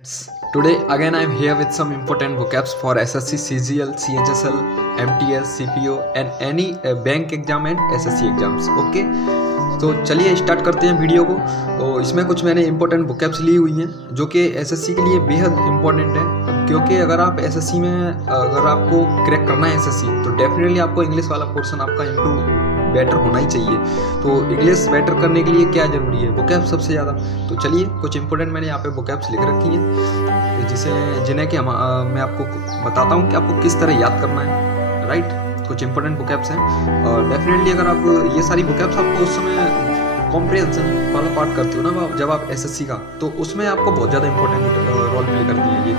Today again I am here with some important vocabs for SSC, CGL, CHSL, MTS, CPO and any bank exam and SSC exams. Okay, तो चलिए start करते हैं video को। तो इसमें कुछ मैंने इंपॉर्टेंट vocabs ली हुई हैं जो कि SSC के लिए बेहद इंपॉर्टेंट है, क्योंकि अगर आप SSC में अगर आपको क्रैक करना है SSC तो डेफिनेटली आपको इंग्लिश वाला पोर्शन आपका इम्प्रूव बेटर होना ही चाहिए। तो इंग्लिश बेटर करने के लिए क्या ज़रूरी है? वोकैब सबसे ज़्यादा। तो चलिए कुछ इंपॉर्टेंट मैंने यहाँ पे वोकैब्स लिख रखी हैं जिन्हें कि मैं आपको बताता हूँ कि आपको किस तरह याद करना है। राइट, कुछ इंपॉर्टेंट वोकैब्स हैं और डेफिनेटली अगर आप ये सारी वोकैब्स आपको उस समय कॉम्प्रिहेंशन वाला पार्ट करते हो ना जब आप SSC का, तो उसमें आपको बहुत ज़्यादा इंपॉर्टेंट रोल प्ले करती है ये।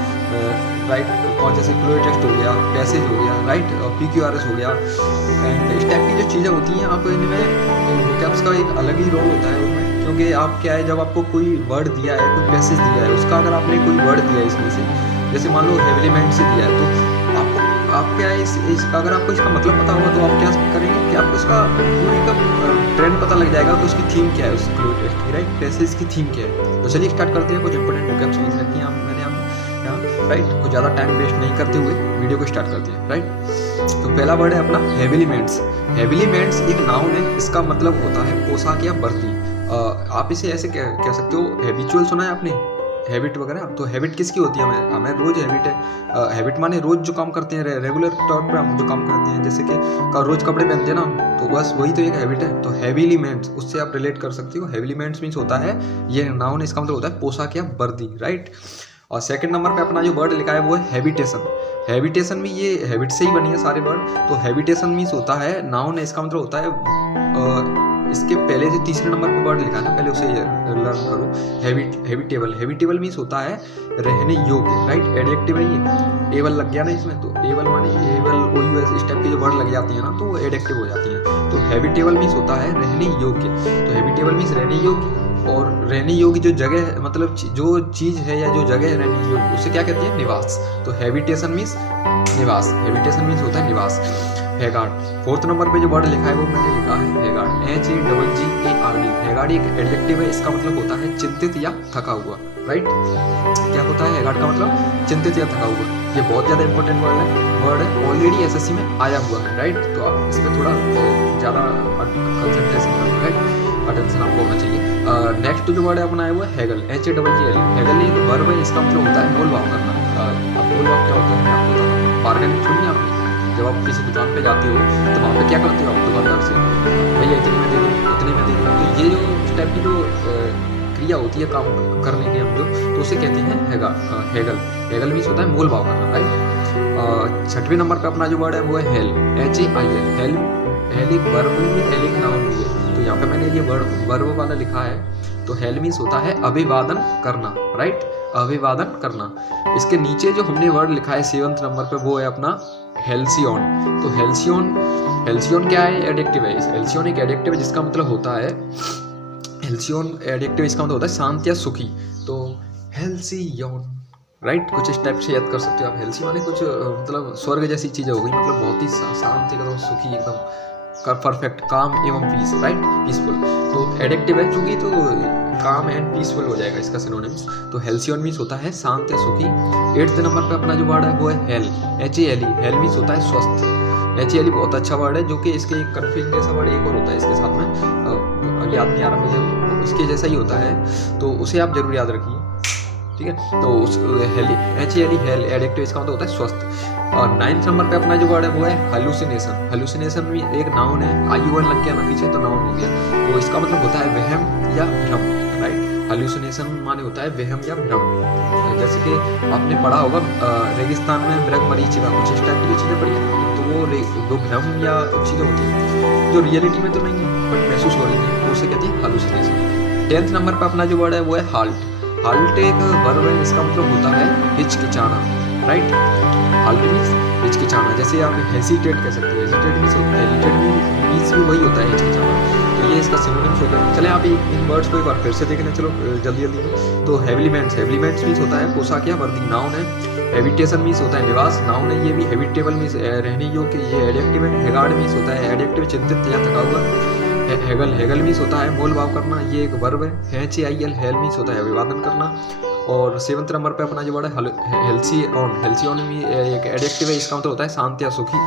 राइट, कौन जैसे क्लोज टेक्स्ट हो गया, पैसेज हो गया, राइट, PQRS हो गया एंड इस टाइप की जो चीज़ें होती हैं आप इनमें वोकैब्स का एक अलग ही रोल होता है उनमें। क्योंकि आप क्या है, जब आपको कोई वर्ड दिया है, कोई पैसेज दिया है, उसका अगर आपने कोई वर्ड दिया है इसमें से, जैसे मान लो हेविलीमेंट से दिया है, तो आप क्या है अगर आपको इसका मतलब पता होगा तो आप क्या करेंगे कि आपको इसका पूरी का ट्रेंड पता लग जाएगा कि उसकी थीम क्या है, उस क्लोज टेक्स्ट की, राइट, पैसेज की थीम क्या है। तो चलिए स्टार्ट करते हैं। कुछ इंपॉर्टेंट वोकैब्स लिख रखी हैं मैंने यहाँ, राइट। कुछ ज़्यादा टाइम वेस्ट नहीं करते हुए वीडियो को स्टार्ट करते हैं। राइट, तो पहला वर्ड है अपना हेविलीमेंट्स। हेविलीमेंट्स एक नाउन है, इसका मतलब होता है पोशाक या वर्दी। आप इसे ऐसे कह सकते हो, हैबिचुअल सुना है आपने, हैबिट वगैरह। तो हैबिट किसकी होती है? हमें रोज हैबिट है। हैबिट माने रोज जो काम करते हैं, रेगुलर तौर पर हम जो काम करते हैं, जैसे कि रोज कपड़े पहनते हैं ना, तो बस वही तो एक हैबिट है। तो हेविलीमेंट्स उससे आप रिलेट कर सकते हो। हेविलीमेंट्स मीन्स होता है, ये नाउन, इसका मतलब होता है पोशाक या वर्दी। राइट, और सेकंड नंबर पे अपना जो वर्ड लिखा है वो है हैबिटेशन। हैबिटेशन भी ये हैबिट से ही बनी है सारे वर्ड। तो हैबिटेशन मीन्स होता है नाउन है, इसका मतलब होता है इसके पहले जो तीसरे नंबर पर वर्ड लिखा है ना, पहले उसे लर्न करो। हैबिटेबल। हैबिटेबल मीन्स होता है रहने योग्य। राइट, एडजेक्टिव है ये, एबल लग गया ना इसमें, तो एबल माने एबल, OUS इस टाइप के जो वर्ड लग जाती हैं ना, तो वो एडजेक्टिव हो जाती हैं। तो हैबिटेबल मीन्स होता है रहने योग्य। तो हैबिटेबल मीन्स रहने योग्य, और रहने योग्य जो जगह मतलब जो चीज़ है या जो जगह है रहने योग्य, उसे क्या कहते हैं? निवास। तो हैबिटेशन मीन्स निवास। हैबिटेशन मीन्स होता है निवास। हैगार्ड। फोर्थ नंबर पे जो वर्ड लिखा है वो मैंने लिखा है हैगार्ड, HAGGARD। हैगार्ड एक एडजेक्टिव है, इसका मतलब होता है चिंतित या थका हुआ। राइट, क्या होता है हैगार्ड का मतलब? चिंतित या थका हुआ। ये बहुत ज़्यादा इंपॉर्टेंट वर्ड है, ऑलरेडी SSC में आया हुआ है। राइट, तो आप इस पर थोड़ा ज़्यादा कंसंट्रेशन करें। राइट, अटेंशन आपको होना चाहिए। नेक्स्ट जो वर्ड है अपना है वो हैगल, HAGGL। हैगल एक वर्ब है, इसका मतलब होता है मोल भाव करना। अब मोल भाव क्या होता है आपको बताता हूँ। बार्गेनिंग सुनिए आपने, जब आप किसी दुकान पे जाते हो तो वहाँ पे क्या करते हो आप दुकानदार से, भैया इतने में दे दो, उतने में दे दो। तो ये जो इस टाइप की जो क्रिया होती है काम करने की हम जो, तो उसे कहते हैं हैगल। हैगल मीन्स होता है मोल भाव करना। राइट, छठवें नंबर पे अपना जो वर्ड है वो है हेल, HAIL। हेल एक वर्ब भी है, हेल एक नाउन भी है। तो यहाँ पे मैंने ये वर्ब वाला लिखा है। तो हेल मीन्स होता है अभिवादन करना। राइट, अभिवादन करना। इसके नीचे जो हमने वर्ड लिखा है 7th नंबर पे वो है अपना हेल्सियन। तो हेल्सियन क्या है? एडजेक्टिव है। हेल्सियन एक एडजेक्टिव है जिसका मतलब होता है, हेल्सियन एडजेक्टिव इसका मतलब होता है शांत या सुखी। तो हेल्सियन, राइट, कुछ इस टाइप से याद कर सकते हो आप। हेल्सी माने कुछ मतलब स्वर्ग जैसी चीज़ें हो गई, मतलब बहुत ही शांत, एकदम सुखी, एकदम परफेक्ट, काम एवं पीस। Right, peaceful. तो एडजेक्टिव है चूंकि, तो काम एंड पीसफुल हो जाएगा इसका सिनोनिम्स। तो हेल्सियन मीन्स होता है शांत या सुखी। 8th नंबर पे अपना जो वर्ड है वो है हेल, HALE। हेल मीन्स होता है स्वस्थ। HALE बहुत अच्छा वर्ड है, जो कि इसके एक कन्फ्यूजन जैसा वर्ड एक और होता है इसके साथ में, याद नहीं आ रहा मुझे, उसके जैसा ही होता है, तो उसे आप जरूर याद रखिए। ठीक है, तो उस HALE हेल एडजेक्टिव, इसका मतलब होता है स्वस्थ। और 9th नंबर पे अपना जो वर्ड है वो है हेलुसिनेशन। हेलुसिनेशन भी एक नाउन है, IUN लग गया ना पीछे तो नाउन हो गया। तो इसका मतलब होता है वहम या भ्रम। राइट, हेलुसिनेशन माने होता है वहम या भ्रम। जैसे कि आपने पढ़ा होगा रेगिस्तान में मृग मरीचिका, कुछ इस टाइप की चीज़ें पढ़ी हैं, तो वो भ्रम या चीज़ें होती हैं जो रियलिटी में तो नहीं है बट महसूस हो रही है, तो उसे कहते हैं हेलुसिनेशन। 10th नंबर पर अपना जो वर्ड है वो है हाल्ट। हाल्ट एक वर्ब है, इसका मतलब होता है हिचकिचाना। राइट, हाल्ट मीन्स हिचकिचाना। जैसे आप हेसिटेट कह सकते हो, हेसिटेट मीन्स भी वही होता है हिचकिचाना। तो ये इसका सिनोनिम्स हो गया। चले आप इन वर्ड्स को एक बार फिर से देखने चलो जल्दी में। तो हैबिलीमेंट्स मीन्स होता है पोशाक या वर्दी, नाउन है। हैबिटेशन मीन्स होता है निवास, नाउन है ये भी। हैबिटेबल मीन्स रहने योग्य, ये एडजेक्टिव है। हैगार्ड मीन्स होता है एडजेक्टिव, चिंतित या थका हुआ। हैगल मीन्स होता है मोल भाव करना, ये एक वर्ब है। HAIL हेल मीन्स होता है अभिवादन करना। और 7th नंबर पे अपना जो वर्ड है हेल्सी ऑन भी एक एडजेक्टिव है, इसका मतलब होता है शांत या सुखी।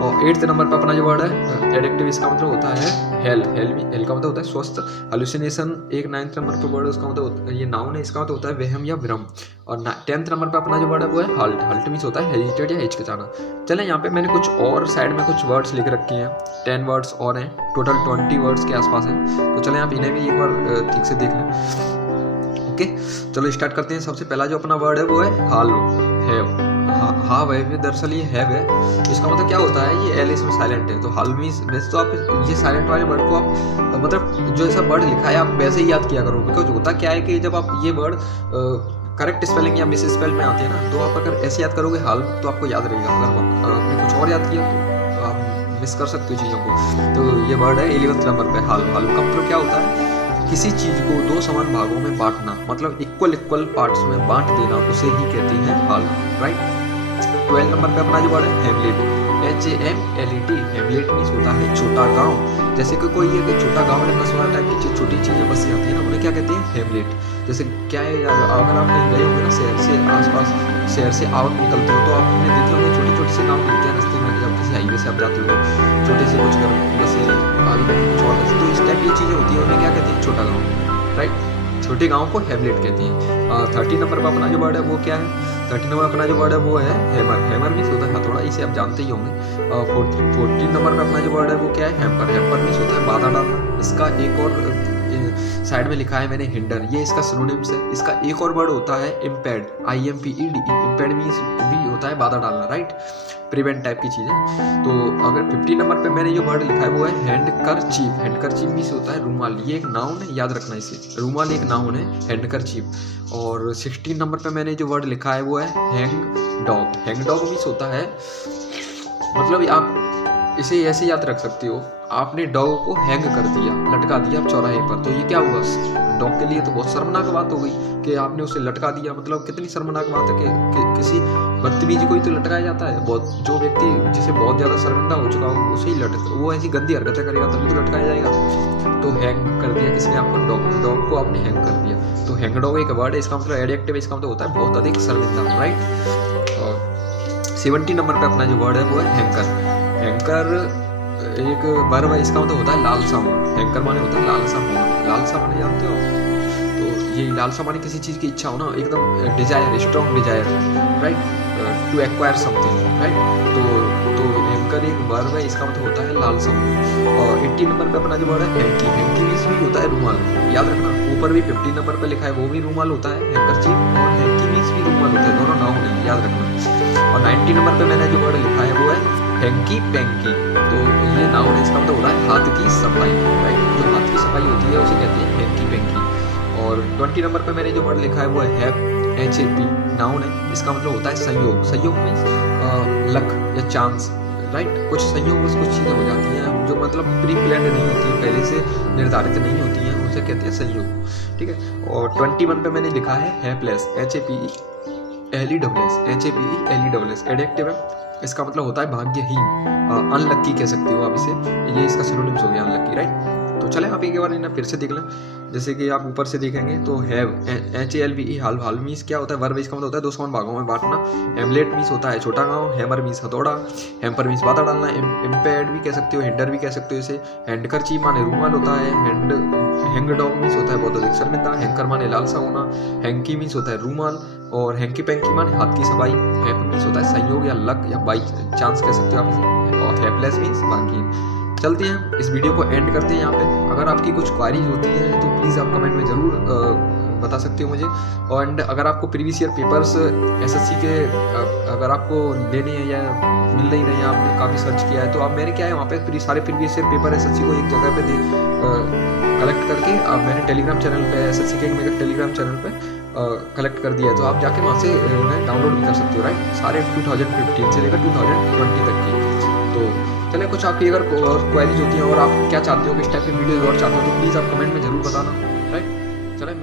और 8th नंबर पे अपना जो वर्ड है एडजेक्टिव, इसका मतलब होता है हेल का मतलब होता है स्वस्थ। हेलुसिनेशन एक 9th नंबर पे वर्ड, उसका मतलब ये नाउन है, इसका मतलब होता है वहम या भ्रम। और 10th नंबर पे अपना जो वर्ड है वो है हल्ट मीन्स होता है हेजिटेट या हिचकिचाना। चलें यहाँ पे मैंने कुछ और साइड में कुछ वर्ड्स लिख रखे हैं, 10 वर्ड्स और हैं, टोटल 20 वर्ड्स के आसपास हैं। तो चलें आप इन्हें भी एक बार ठीक से देख लें। ओके, चलो स्टार्ट करते हैं। सबसे पहला जो अपना वर्ड है वो है हाल है। हाँ वह दरअसल ये है वह, इसका मतलब क्या होता है, ये एल इसमें साइलेंट है। तो हाल मीन्स वैसे तो आप ये साइलेंट वाले वर्ड को आप मतलब जो ऐसा वर्ड लिखा है आप वैसे ही याद किया करो। बिकॉज होता क्या है कि जब आप ये वर्ड करेक्ट स्पेलिंग या मिस स्पेल में आते हैं ना, तो आप अगर ऐसे याद करोगे हाल तो आपको याद रहेगा। अगर आपने कुछ और याद किया तो आप मिस कर सकते हो चीज़ों को। तो ये वर्ड है 11th नंबर पे हाल का मतलब क्या होता है, किसी चीज को दो समान भागों में बांटना, मतलब इक्वल पार्ट्स में बांट देना, उसे ही कहते हैं हाल, राइट। 12 नंबर पे अपना जो वर्ड है हेमलेट, HAMLET, हेमलेट मीन्स होता है छोटा गांव। जैसे कि कोई है कि छोटा गांव में बसवा टाइप की छोटी चीजें बस जाती है ना, उन्हें क्या कहते हैं हेमलेट। जैसे क्या है, अगर आप कहीं गए होंगे ना शहर से आसपास, शहर से आउट निकलते हो तो आपने देखे होंगे छोटे छोटे से गाँव मिलते हैं रास्ते में, जब किसी हाईवे से आप जाते हो छोटे से कुछ घर जैसे आगे छोटे से, तो इस टाइप की चीजें होती है, उन्हें क्या कहते हैं छोटा गाँव, राइट। छोटे गाँव को हेमलेट कहते हैं। 30 नंबर पर अपना जो वर्ड है वो क्या है, 30 नंबर अपना जो वर्ड है वो है हैमर मीन्स होता है हथौड़ा, इसे आप जानते ही होंगे। 14 नंबर पे अपना जो वर्ड है वो क्या है हैम्पर मीन्स होता है बाधा डालना। इसका एक और साइड में लिखा है मैंने हिंडर, ये इसका सिनोनिम्स है। इसका एक और वर्ड होता है इम्पेड, IMPED, इम्पेड मीन्स भी होता है बाधा डालना, राइट, प्रिवेंट टाइप की चीज़ें। तो अगर 50 नंबर पे मैंने जो वर्ड लिखा है वो है हैंडकरचीफ मीन्स होता है रूमाल, ये एक नाउन है, याद रखना इसे, रूमाल एक नाउन है, हैंडकरचीफ। और 16 नंबर पे मैंने जो वर्ड लिखा है वो है हैंग डॉग मीन्स होता है, मतलब आप इसे ऐसे याद रख सकते हो, आपने डॉग को हैंग कर दिया, लटका दिया चौराहे पर, तो ये क्या हुआ, डॉग के लिए तो बहुत शर्मनाक बात हो गई कि आपने उसे लटका दिया। मतलब कितनी शर्मनाक बात है कि किसी बदतमीज को ही तो लटकाया जाता है। बहुत जो व्यक्ति जिसे बहुत ज़्यादा शर्मिंदा हो चुका हो उसे ही वो ऐसी गंदी हरकतें करेगा तभी तो लटकाया जाएगा। तो हैंग कर दिया किसने आपको, डॉग को आपने हैंग कर दिया। तो हैंग डॉग एक वर्ड है, इसका मतलब एडजेक्टिव, इसका मतलब होता है बहुत अधिक शर्मिंदा, राइट। और 70 नंबर पर अपना जो वर्ड है वो है हैंकर एक वर्ब है, इसका मतलब होता है लालसा होना। हैंकर माने होता है लालसा होना, लालसा माने जानते हो, तो ये लालसा माने किसी चीज़ की इच्छा हो ना, एकदम desire, strong desire, right, to acquire something, right. तो हैंकर एक वर्ब है, इसका मतलब होता है लालसा होना। और 80 नंबर पे अपना जो वर्ड है हैंकी मीन्स भी होता है रूमाल, याद रखना। ऊपर भी 50 नंबर पे लिखा है वो भी रूमाल होता है, हैंकरचीफ, और हैंकी मीन्स भी रूमाल होता है, दोनों नाउन है, याद रखना। और 90 नंबर पे मैंने जो वर्ड लिखा है वो है हैंकी पैंकी, तो ये नाउन है, इसका मतलब होता है हाथ की सफाई, राइट, जो हाथ की सफाई होती है उसे कहते हैं हैंकी पैंकी। और 20 नंबर पर मैंने जो वर्ड लिखा है वो है HAP, नाउन है, इसका मतलब होता है संयोग मीन्स लक या चांस, राइट। कुछ संयोग कुछ चीज़ें हो जाती हैं जो मतलब प्री प्लान नहीं होती हैं, पहले से निर्धारित नहीं होती हैं, उसे कहते हैं संयोग, ठीक है। और 21 पे मैंने लिखा है हैपलेस, HAPLESS, एडजेक्टिव है, इसका मतलब होता है भाग्यहीन, अनलक्की कह सकते हो आप इसे, ये इसका सिनोनिम्स हो गया अनलक्की, राइट। तो चले आप एक बार इन्हें फिर से देख लें। जैसे कि आप ऊपर से देखेंगे तो हैव, HALVE, हाल मीन्स क्या होता है, वर्ब, इसका मतलब होता है दो समान भागों में बांटना। हेमलेट मीन्स होता है छोटा गांव, हैमर मीन्स हथौड़ा, हैम्पर मीन्स बाधा डालना, इम्पेड भी कह सकते हो, हिंडर भी कह सकते हो इसे, हैंडकरचीफ माने रूमाल होता है, हैंग डॉग मीन्स होता है बहुत अधिक शर्मिंदा, हैंकर माने लालसा होना, हैंकी मीन्स होता है रूमाल, और हैंकी पैंकी माने हाथ की सफाई, हैप मीन्स होता है संयोग या लक या बाई चांस कह सकते हो आप इसे, और हैपलेस मीन्स भाग्यहीन। चलते हैं इस वीडियो को एंड करते हैं यहाँ पे। अगर आपकी कुछ क्वारीज होती हैं तो प्लीज़ आप कमेंट में ज़रूर बता सकते हो मुझे। और अगर आपको प्रीवियस ईयर पेपर्स SSC के अगर आपको लेने हैं या मिल नहीं रहे हैं, आपने काफ़ी सर्च किया है, तो आप मैंने क्या है वहाँ पे सारे प्रीवियस ईयर पेपर SSC को एक जगह पे कलेक्ट करके मैंने टेलीग्राम चैनल पे SSC के मेरे टेलीग्राम चैनल पे कलेक्ट कर दिया है, तो आप जाके वहाँ से डाउनलोड भी कर सकते हो, राइट, सारे 2015 से लेकर 2020 तक की। तो चलिए कुछ आपकी अगर क्वेरीज होती हैं और आप क्या चाहते हो, किस टाइप की वीडियोज और चाहते हो, तो प्लीज़ आप कमेंट में जरूर बताना, राइट। चलें।